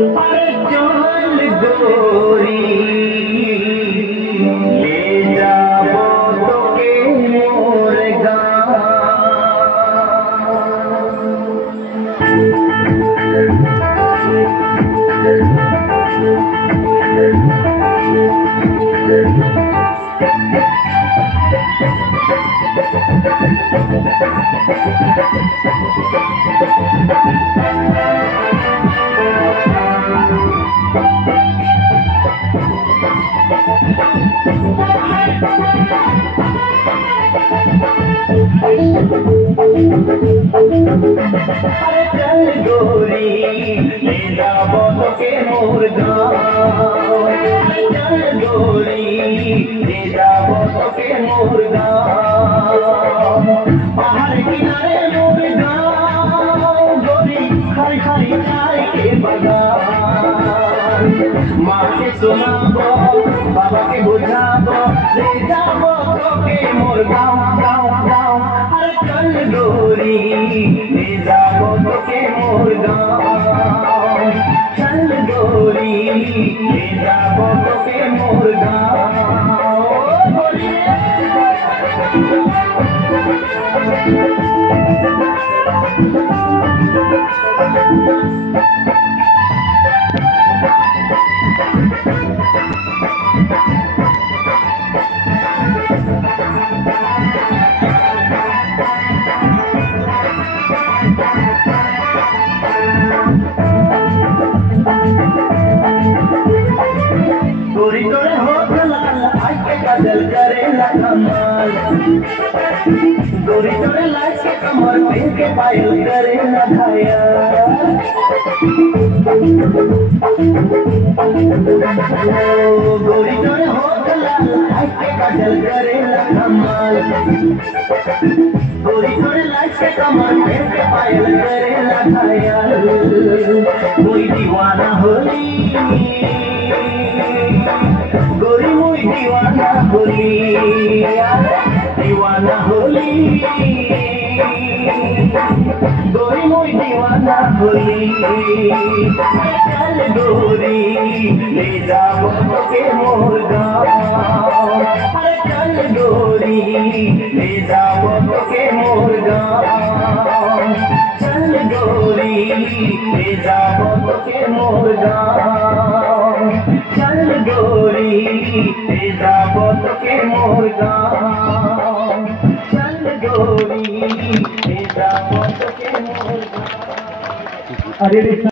अरे चल गोरी ले जाबो तोके मोर गाँव। अरे चल गोरी ले जाबो तोके मोर गाँव। चल गोरी ले जाबो तोके मोर गाँव। पहाड़ किनारे मोर गाँव गोरी खरी खरी चाय के बगान। माँ के सुनाबो बाबा के बुझाबो ले जाबो तोके मोर गाँव गाँव गाँव। अरे चल गोरी ले जाबो तोके मोर गाँव। चल गोरी ले जाबो तोके मोर गाँव। गोरी तोरे होठ लाल आई के काजल करेला कमाल। गोरी तोरे लाल के कमर पे के पायल करेला घायल। गोरी तोरे होठ लाल आई के काजल करेला कमाल। गोरी तोरे लाल के कमर पे के पायल करेला घायल। कोई दीवाना होली गोरी मुई दीवाना होली दीवाना होली। गोरी मुई दीवाना होली। चल गोरी ले जाबो तोके मोर गाँव। अरे चल गोरी ले जाबो तोके मोर गाँव। चल गोरी ले जाबो तोके मोर गाँव। चल गोरी ले जाबो तोके मोर गाँव। चल गोरी ले जाबो तोके मोर गाँव। अरे